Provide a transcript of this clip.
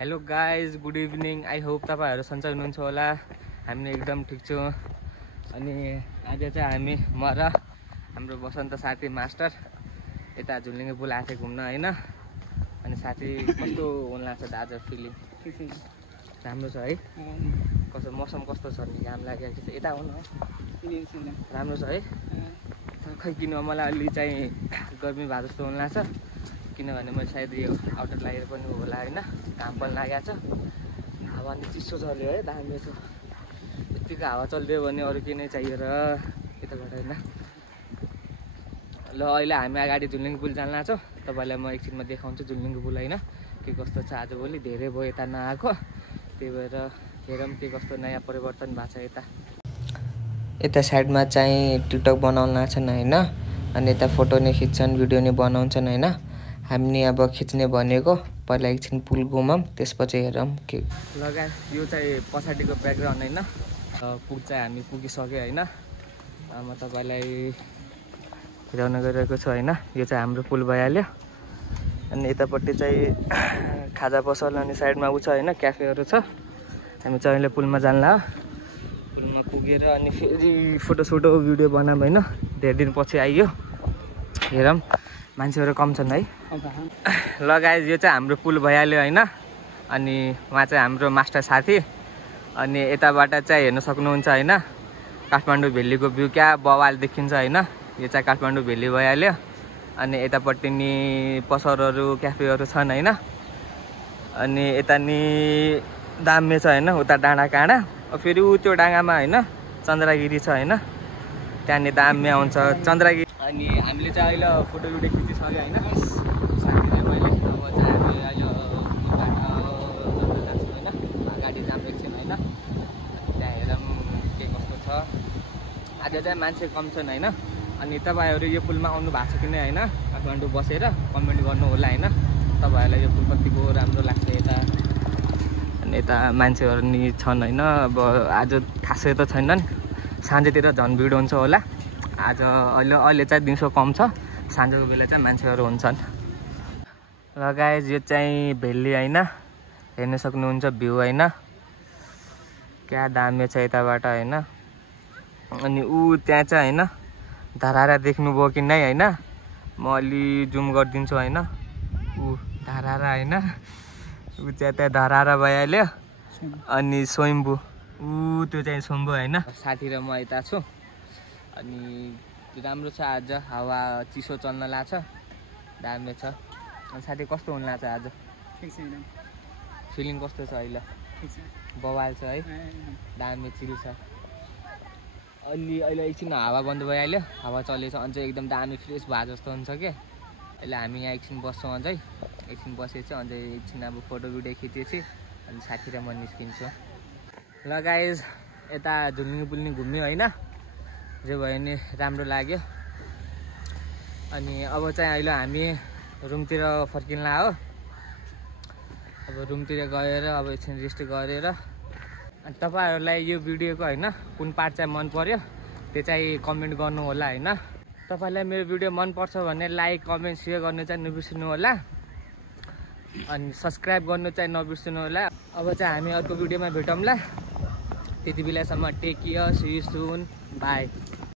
Hello guys, good evening. I hope तपाईँहरू सन्चै हुनुहुन्छ होला। हामी एकदम ठिक छौँ। अनि आज चाहिँ हामी म र हाम्रो बसन्त साथी मास्टर यता झुलिङ्गे पुल आएको घुम्न होइन। अनि साथी कस्तो हुन लाग्छ त आज फिलिङ? राम्रो छ है? कस्तो मौसम कस्तो छ नि? घाम लागेको छ यता हो न? राम्रो छ है? खै किन मलाई अलि चाहिँ गर्मी भएको जस्तो हुन लाग्छ, किनभने मैले सायद यो आउटर लागेर पनि होला होइन। घाम पनि लागेको छ, हावा नि चिसो चल्यो है, दामी छ। यतिको हावा चलिदियो भने अरू के नै चाहियो र यताबाट होइन। ल अहिले हामी अगाडि झुलिङ्गे पुल जान लाग्छौँ। तपाईँलाई म एकछिनमा देखाउँछु झुलिङ्गे पुल होइन के कस्तो छ। आजभोलि धेरै भयो यता नआएको, त्यही भएर हेरौँ के कस्तो नयाँ परिवर्तन भएको छ यता साइडमा चाहिँ टिकटक बनाउन लाग्छन् होइन। अनि यता फोटो नै खिच्छन्, भिडियो नै बनाउँछन् होइन। हामी अब खिच्ने भनेको पहिला एकछिन पुल घुमौँ, त्यसपछि हेरौँ के लगा। यो चाहिँ पछाडिको ब्याकग्राउन्ड होइन। पुल चाहिँ हामी पुगिसक्यो होइन। म तपाईँलाई हिँडाउन गइरहेको छु होइन। यो चाहिँ हाम्रो पुल भइहाल्यो। अनि यतापट्टि चाहिँ खाजा पसल अनि साइडमा उ छ होइन, क्याफेहरू छ। हामी चाहिँ अहिले पुलमा जानला पुलमा पुगेर अनि फेरि फोटोसोटो भिडियो बनाऊँ होइन। धेरै दिनपछि आइयो, हेरौँ मान्छेहरू कम छन् है। ल गाइज, यो चाहिँ हाम्रो पुल भइहाल्यो होइन। अनि उहाँ चाहिँ हाम्रो मास्टर साथी। अनि यताबाट चाहिँ हेर्न सक्नुहुन्छ होइन, काठमाडौँ भेलीको भ्यू क्या बवाल देखिन्छ होइन। यो चाहिँ काठमाडौँ भेली भइहाल्यो। अनि यतापट्टि नि पसलहरू क्याफेहरू छन् होइन। अनि यता नि दामी छ होइन, उता डाँडा काँडा। फेरि ऊ त्यो डाँगामा होइन चन्द्रगिरी छ होइन, त्यहाँनिर दामी आउँछ चन्द्रगिरी। अनि हामीले चाहिँ अहिले फोटो भिडियो खिचिसक्यो होइन साथीले मैले। अब चाहिँ हामी अहिले जान्छौँ होइन, गाडी जाम एकछिन होइन। त्यहाँ हेरौँ के कस्तो छ। आज चाहिँ मान्छे कम छन् होइन। अनि तपाईँहरू यो पुलमा आउनु भएको छ कि नै होइन, काठमाडौँ बसेर कमेन्ट गर्नु होला होइन। तपाईँहरूलाई यो पुल कतिको राम्रो लाग्छ यता। अनि यता मान्छेहरू नि छन् होइन। अब आज खासै त छैनन्, साँझतिर झन् भिड हुन्छ होला। आज अहिले चाहिँ दिउँसो कम छ, साँझको बेला चाहिँ मान्छेहरू हुन्छन्। र गाइज, यो चाहिँ भेली होइन, हेर्न सक्नुहुन्छ भ्यू होइन, क्या दामी छ यताबाट होइन। अनि ऊ त्यहाँ चाहिँ होइन धरारा देख्नुभयो कि नै होइन, म अलि जुम गरिदिन्छु होइन। ऊ धरारा होइन, ऊ चाहिँ त्यहाँ धरारा भइहाल्यो। अनि स्वयम्भू ऊ त्यो चाहिँ स्वयम्भू होइन। साथी र म यता छु। अनि राम्रो छ आज, हावा चिसो चल्न लाग्छ, दामी छ। अनि साथी कस्तो हुन लाग्छ आज? फिलिङ कस्तो छ अहिले? बवाल छ है, दामी चिल छ। अहिले एकछिन हावा बन्द भइहाल्यो, हावा चलेछ अझै एकदम दामी फ्रेस भए जस्तो हुन्छ क्या। अहिले हामी यहाँ एकछिन बस्छौँ, अझै एकछिन बसेपछि अझै एकछिन अब फोटो भिडियो खिचेपछि अनि साथी र म निस्किन्छु। ल गाइज, यता झुलिङ्गे पुल नि घुम्यो होइन, जे भयो नि राम्रो लाग्यो। अनि अब चाहिँ अहिले हामी रुमतिर फर्किँला हो। अब रुमतिर गएर अब एकछिन रेस्ट गरेर अनि तपाईँहरूलाई यो भिडियोको होइन कुन पार्ट चाहिँ मन पर्यो त्यो चाहिँ कमेन्ट गर्नु होला होइन। तपाईँलाई मेरो भिडियो मनपर्छ भने लाइक कमेन्ट सेयर गर्नु चाहिँ नबिर्सिनु होला। अनि सब्सक्राइब गर्नु चाहिँ नबिर्सिनु होला। अब चाहिँ हामी अर्को भिडियोमा भेटौँला, त्यति बेलासम्म take care, see you soon, by.